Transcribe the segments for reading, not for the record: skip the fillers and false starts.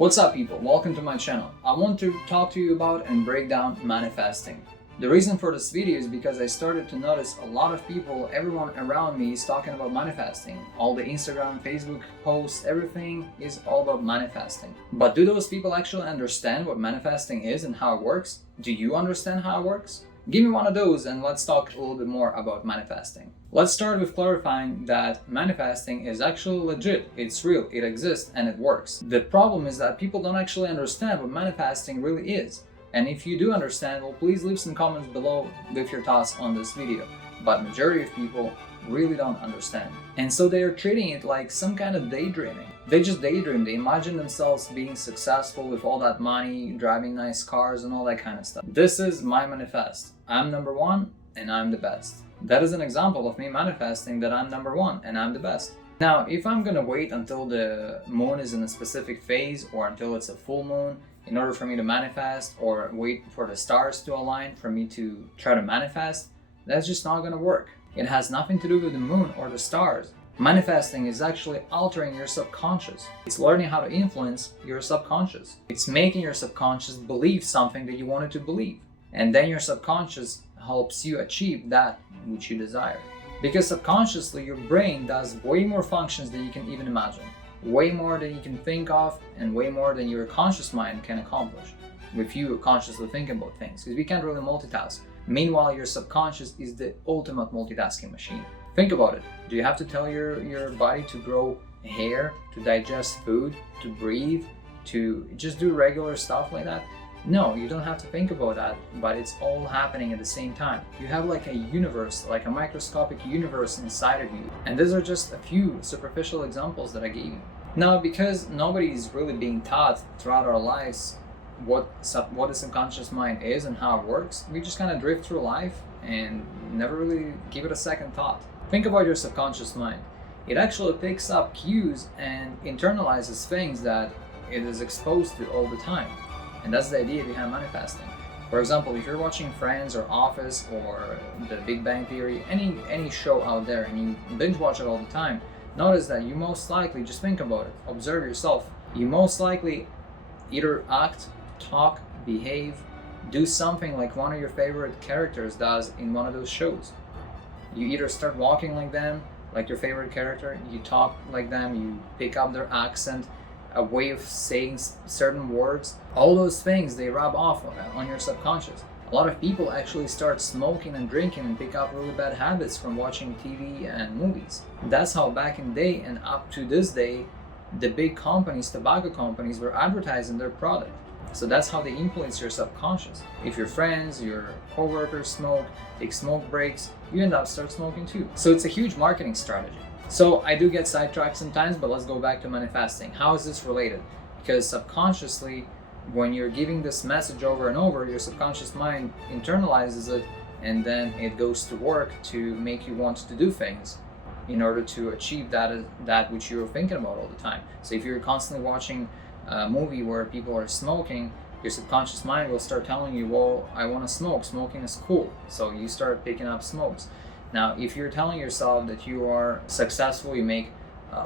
What's up, people? Welcome to my channel. I want to talk to you about and break down manifesting. The reason for this video is because I started to notice a lot of people, everyone around me is talking about manifesting. All the Instagram, Facebook posts, everything is all about manifesting. But do those people actually understand what manifesting is and how it works? Do you understand how it works? Give me one of those and let's talk a little bit more about manifesting. Let's start with clarifying that manifesting is actually legit, it's real, it exists, and it works. The problem is that people don't actually understand what manifesting really is. And if you do understand, well, please leave some comments below with your thoughts on this video. But majority of people really don't understand. And so they are treating it like some kind of daydreaming. They just daydream, they imagine themselves being successful with all that money, driving nice cars and all that kind of stuff. This is my manifest. I'm number one and I'm the best. That is an example of me manifesting that I'm number one and I'm the best. Now, if I'm gonna wait until the moon is in a specific phase or until it's a full moon in order for me to manifest, or wait for the stars to align for me to try to manifest, that's just not gonna work. It has nothing to do with the moon or the stars. Manifesting is actually altering your subconscious. It's learning how to influence your subconscious. It's making your subconscious believe something that you wanted to believe. And then your subconscious helps you achieve that which you desire. Because subconsciously, your brain does way more functions than you can even imagine. Way more than you can think of, and way more than your conscious mind can accomplish if you consciously think about things, because we can't really multitask. Meanwhile, your subconscious is the ultimate multitasking machine. Think about it. Do you have to tell your body to grow hair, to digest food, to breathe, to just do regular stuff like that? No, you don't have to think about that, but it's all happening at the same time. You have like a universe, like a microscopic universe inside of you. And these are just a few superficial examples that I gave you. Now, because nobody is really being taught throughout our lives what the subconscious mind is and how it works, we just kind of drift through life and never really give it a second thought. Think about your subconscious mind. It actually picks up cues and internalizes things that it is exposed to all the time. And that's the idea behind manifesting. For example, if you're watching Friends or Office or The Big Bang Theory, any show out there, and you binge watch it all the time, notice that you most likely, just think about it, observe yourself, you most likely either act, talk, behave, do something like one of your favorite characters does in one of those shows. You either start walking like them, like your favorite character, you talk like them, you pick up their accent, a way of saying certain words. All those things, they rub off on your subconscious. A lot of people actually start smoking and drinking and pick up really bad habits from watching TV and movies. That's how back in the day and up to this day, the big companies, tobacco companies, were advertising their product. So that's how they influence your subconscious. If your friends, your coworkers smoke, take smoke breaks, you end up start smoking too. So it's a huge marketing strategy. So I do get sidetracked sometimes, but let's go back to manifesting. How is this related? Because subconsciously, when you're giving this message over and over, your subconscious mind internalizes it, and then it goes to work to make you want to do things in order to achieve that which you're thinking about all the time. So if you're constantly watching a movie where people are smoking, your subconscious mind will start telling you, well, I want to smoke, smoking is cool. So you start picking up smokes. Now, if you're telling yourself that you are successful, you make,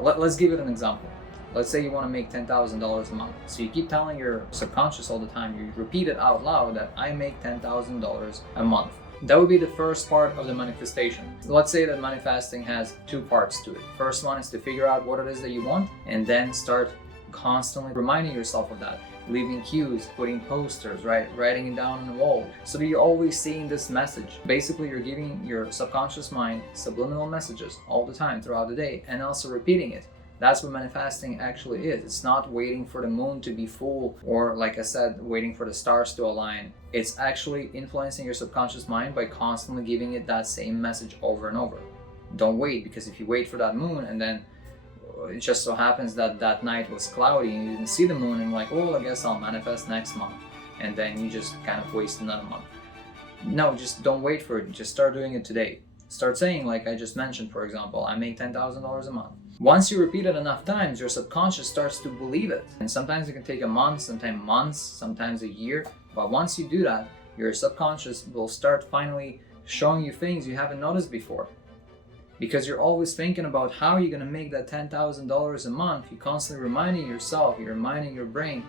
let's give it an example. Let's say you want to make $10,000 a month. So you keep telling your subconscious all the time, you repeat it out loud that I make $10,000 a month. That would be the first part of the manifestation. Let's say that manifesting has two parts to it. First one is to figure out what it is that you want, and then start constantly reminding yourself of that. Leaving cues, putting posters, right? Writing it down on the wall. So that you're always seeing this message. Basically, you're giving your subconscious mind subliminal messages all the time throughout the day and also repeating it. That's what manifesting actually is. It's not waiting for the moon to be full or, like I said, waiting for the stars to align. It's actually influencing your subconscious mind by constantly giving it that same message over and over. Don't wait, because if you wait for that moon and then it just so happens that that night was cloudy and you didn't see the moon and like, well, I guess I'll manifest next month, and then you just kind of waste another month. No, just don't wait for it. Just start doing it today. Start saying, like I just mentioned, for example, I make $10,000 a month. Once you repeat it enough times, your subconscious starts to believe it. And sometimes it can take a month, sometimes months, sometimes a year. But once you do that, your subconscious will start finally showing you things you haven't noticed before. because you're always thinking about how you're going to make that $10,000 a month. You're constantly reminding yourself, you're reminding your brain,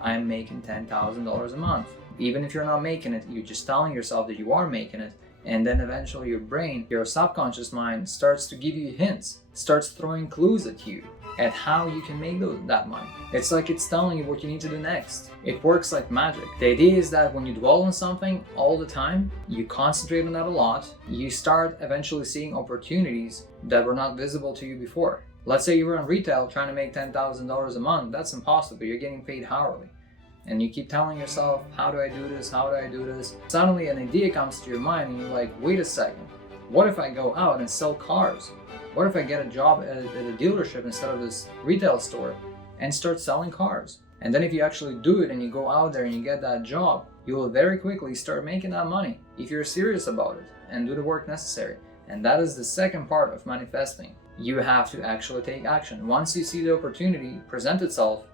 I'm making $10,000 a month. Even if you're not making it, you're just telling yourself that you are making it. And then eventually your brain, your subconscious mind, starts to give you hints, starts throwing clues at you at how you can make that money. It's like it's telling you what you need to do next. It works like magic. The idea is that when you dwell on something all the time, you concentrate on that a lot, you start eventually seeing opportunities that were not visible to you before. Let's say you were in retail trying to make $10,000 a month. That's impossible. You're getting paid hourly. And you keep telling yourself, how do I do this? How do I do this? Suddenly an idea comes to your mind and you're like, wait a second. What if I go out and sell cars? What if I get a job at a dealership instead of this retail store and start selling cars? And then if you actually do it and you go out there and you get that job, you will very quickly start making that money if you're serious about it and do the work necessary. And that is the second part of manifesting. You have to actually take action. Once you see the opportunity present itself,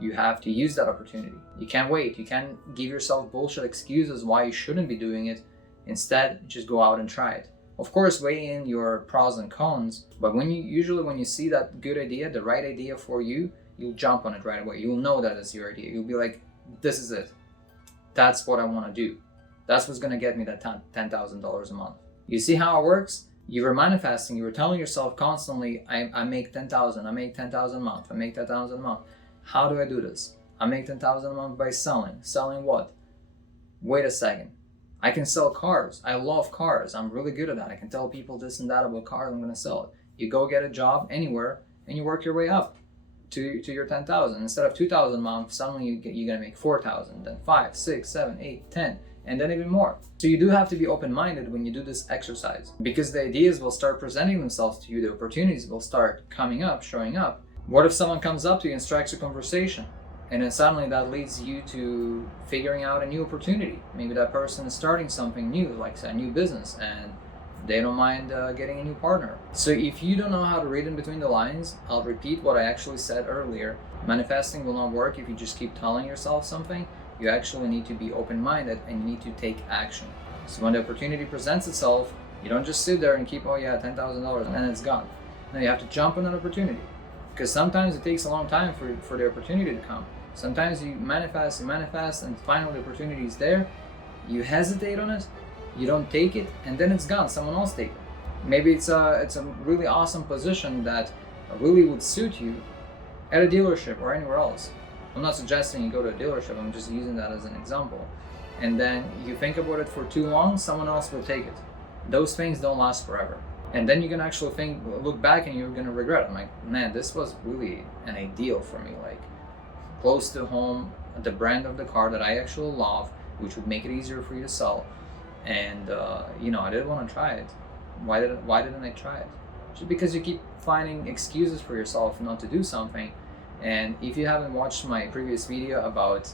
you have to use that opportunity. You can't wait. You can't give yourself bullshit excuses why you shouldn't be doing it. Instead, just go out and try it. Of course, weigh in your pros and cons, but when you see that good idea, the right idea for you, you'll jump on it right away. You'll know that it's your idea. You'll be like, this is it. That's what I want to do. That's what's going to get me that $10,000 a month. You see how it works? You were manifesting. You were telling yourself constantly, I make 10,000. I make 10,000 a month. I make 10,000 a month. How do I do this? I make 10,000 a month by selling. Selling what? Wait a second. I can sell cars. I love cars. I'm really good at that. I can tell people this and that about cars. I'm going to sell it. You go get a job anywhere and you work your way up to your 10,000. Instead of 2,000 a month, suddenly you're going to make 4,000, then 5, 6, 7, 8, 10, and then even more. So you do have to be open-minded when you do this exercise, because the ideas will start presenting themselves to you. The opportunities will start coming up, showing up. What if someone comes up to you and strikes a conversation? And then suddenly that leads you to figuring out a new opportunity. Maybe that person is starting something new, like a new business, and they don't mind getting a new partner. So if you don't know how to read in between the lines, I'll repeat what I actually said earlier. Manifesting will not work if you just keep telling yourself something. You actually need to be open-minded and you need to take action. So when the opportunity presents itself, you don't just sit there and keep, oh yeah, $10,000 and then it's gone. No, you have to jump on that opportunity. Because sometimes it takes a long time for the opportunity to come. Sometimes you manifest, and finally the opportunity is there. You hesitate on it, you don't take it, and then it's gone. Someone else takes it. Maybe it's a really awesome position that really would suit you at a dealership or anywhere else. I'm not suggesting you go to a dealership, I'm just using that as an example. And then you think about it for too long, someone else will take it. Those things don't last forever. And then you can actually look back and you're gonna regret it. I'm like, man, this was really an ideal for me, like close to home, the brand of the car that I actually love, which would make it easier for you to sell. And I didn't want to try it. Why didn't I try it? Just because you keep finding excuses for yourself not to do something. And if you haven't watched my previous video about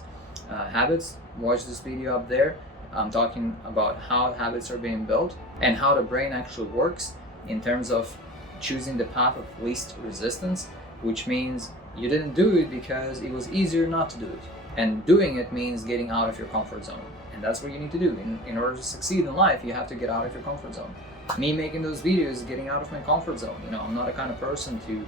habits, watch this video up there. I'm talking about how habits are being built and how the brain actually works in terms of choosing the path of least resistance, which means you didn't do it because it was easier not to do it. And doing it means getting out of your comfort zone. And that's what you need to do. In order to succeed in life, you have to get out of your comfort zone. Me making those videos is getting out of my comfort zone. I'm not the kind of person to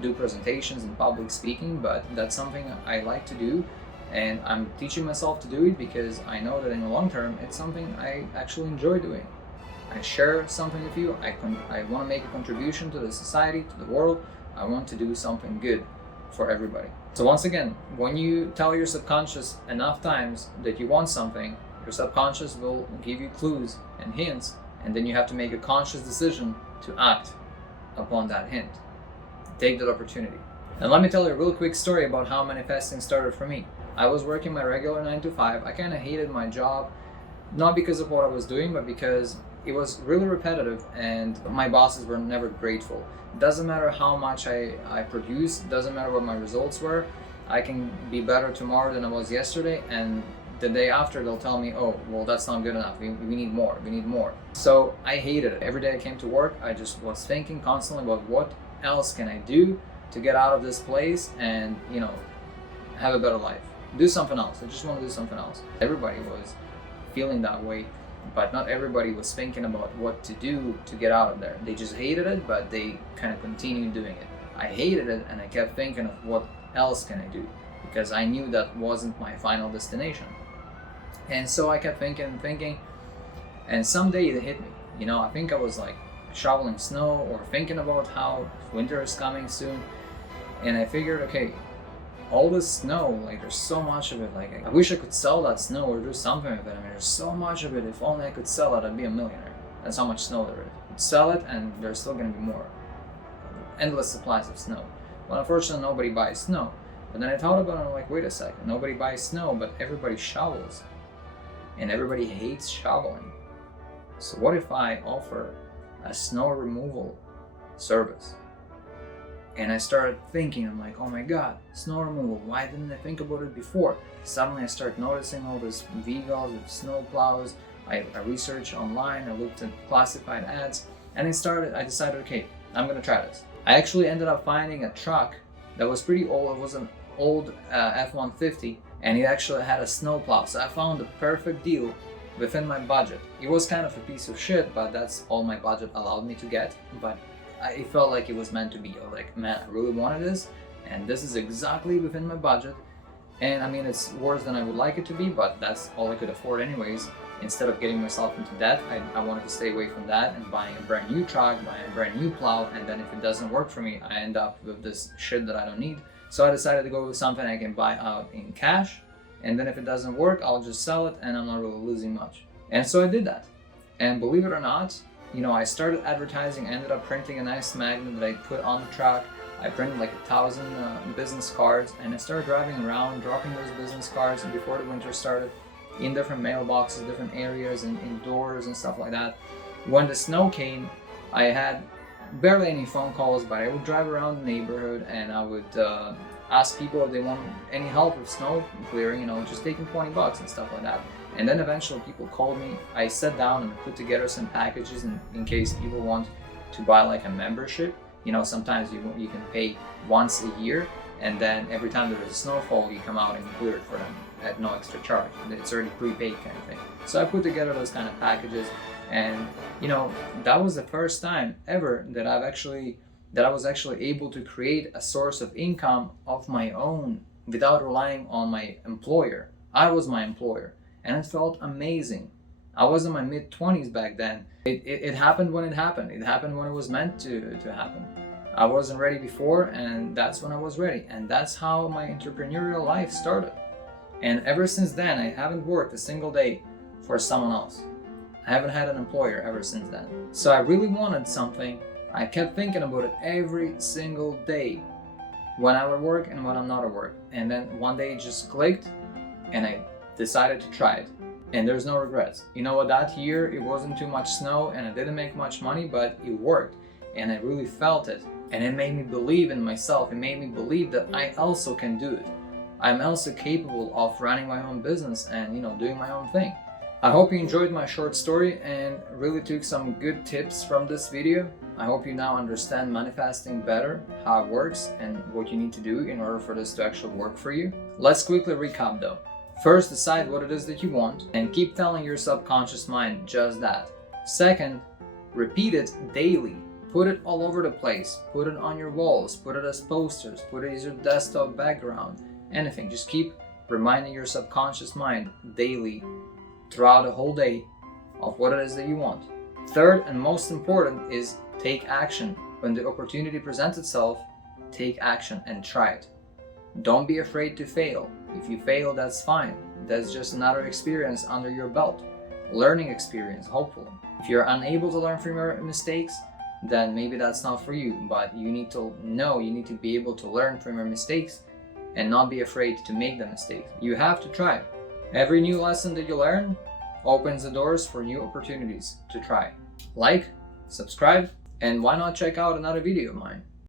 do presentations and public speaking, but that's something I like to do. And I'm teaching myself to do it because I know that in the long term, it's something I actually enjoy doing. I share something with you. I want to make a contribution to the society, to the world. I want to do something good for everybody. So once again, when you tell your subconscious enough times that you want something, your subconscious will give you clues and hints, and then you have to make a conscious decision to act upon that hint. Take that opportunity. And let me tell you a real quick story about how manifesting started for me. I was working my regular 9 to 5. I kind of hated my job, not because of what I was doing, but because it was really repetitive and my bosses were never grateful. Doesn't matter how much I produce, doesn't matter what my results were. I can be better tomorrow than I was yesterday, and the day after they'll tell me, oh, well, that's not good enough. We need more. So I hated it. Every day I came to work, I just was thinking constantly about what else can I do to get out of this place and, have a better life. Do something else. I just want to do something else. Everybody was feeling that way. but not everybody was thinking about what to do to get out of there. They just hated it, but they kind of continued doing it. I hated it, and I kept thinking of what else can I do, because I knew that wasn't my final destination. And so I kept thinking and thinking, and someday it hit me. You know, I think I was like shoveling snow or thinking about how winter is coming soon, and I figured, okay, all this snow, like there's so much of it, like I wish I could sell that snow or do something with it. I mean, there's so much of it. If only I could sell it, I'd be a millionaire. That's how much snow there is. I'd sell it and there's still going to be more. Endless supplies of snow. Well, unfortunately, nobody buys snow. But then I thought about it, and I'm like, wait a second, nobody buys snow, but everybody shovels. And everybody hates shoveling. So what if I offer a snow removal service? And I started thinking, I'm like, oh my God, snow removal, why didn't I think about it before? Suddenly I started noticing all these vehicles with snow plows. I researched online, I looked at classified ads, and I decided, okay, I'm gonna try this. I actually ended up finding a truck that was pretty old. It was an old F-150, and it actually had a snow plow. So I found the perfect deal within my budget. It was kind of a piece of shit, but that's all my budget allowed me to get. But it felt like it was meant to be. Like, man, I really wanted this, and this is exactly within my budget. And I mean, it's worse than I would like it to be, but that's all I could afford anyways. Instead of getting myself into debt, I wanted to stay away from that and buying a brand new truck, buying a brand new plow, and then if it doesn't work for me, I end up with this shit that I don't need. So I decided to go with something I can buy out in cash, and then if it doesn't work, I'll just sell it and I'm not really losing much. And so I did that. And believe it or not, you know, I started advertising, ended up printing a nice magnet that I put on the truck. I printed like 1,000 business cards, and I started driving around, dropping those business cards, and before the winter started, in different mailboxes, different areas, and indoors and stuff like that. When the snow came, I had barely any phone calls, but I would drive around the neighborhood and I would ask people if they want any help with snow clearing, you know, just taking $20 and stuff like that. And then eventually people called me. I sat down and put together some packages in case people want to buy like a membership. You know, sometimes you can pay once a year, and then every time there is a snowfall, you come out and clear it for them at no extra charge. It's already prepaid kind of thing. So I put together those kind of packages, and you know, that was the first time ever that I was actually able to create a source of income of my own without relying on my employer. I was my employer, and it felt amazing. I was in my mid-20s back then. It happened when it happened. It happened when it was meant to happen. I wasn't ready before, and that's when I was ready. And that's how my entrepreneurial life started. And ever since then, I haven't worked a single day for someone else. I haven't had an employer ever since then. So I really wanted something. I kept thinking about it every single day when I would work and when I'm not at work. And then one day it just clicked, and I decided to try it. And there's no regrets. You know what, that year it wasn't too much snow and I didn't make much money, but it worked. And I really felt it. And it made me believe in myself. It made me believe that I also can do it. I'm also capable of running my own business and, you know, doing my own thing. I hope you enjoyed my short story and really took some good tips from this video. I hope you now understand manifesting better, how it works, and what you need to do in order for this to actually work for you. Let's quickly recap though. First, decide what it is that you want and keep telling your subconscious mind just that. Second, repeat it daily. Put it all over the place. Put it on your walls, put it as posters, put it as your desktop background, anything. Just keep reminding your subconscious mind daily throughout the whole day of what it is that you want. Third and most important is take action. When the opportunity presents itself, take action and try it. Don't be afraid to fail. If you fail, that's fine. That's just another experience under your belt. Learning experience, hopefully. If you're unable to learn from your mistakes, then maybe that's not for you, but you need to know, you need to be able to learn from your mistakes and not be afraid to make the mistakes. You have to try. Every new lesson that you learn opens the doors for new opportunities to try. Like, subscribe, and why not check out another video of mine?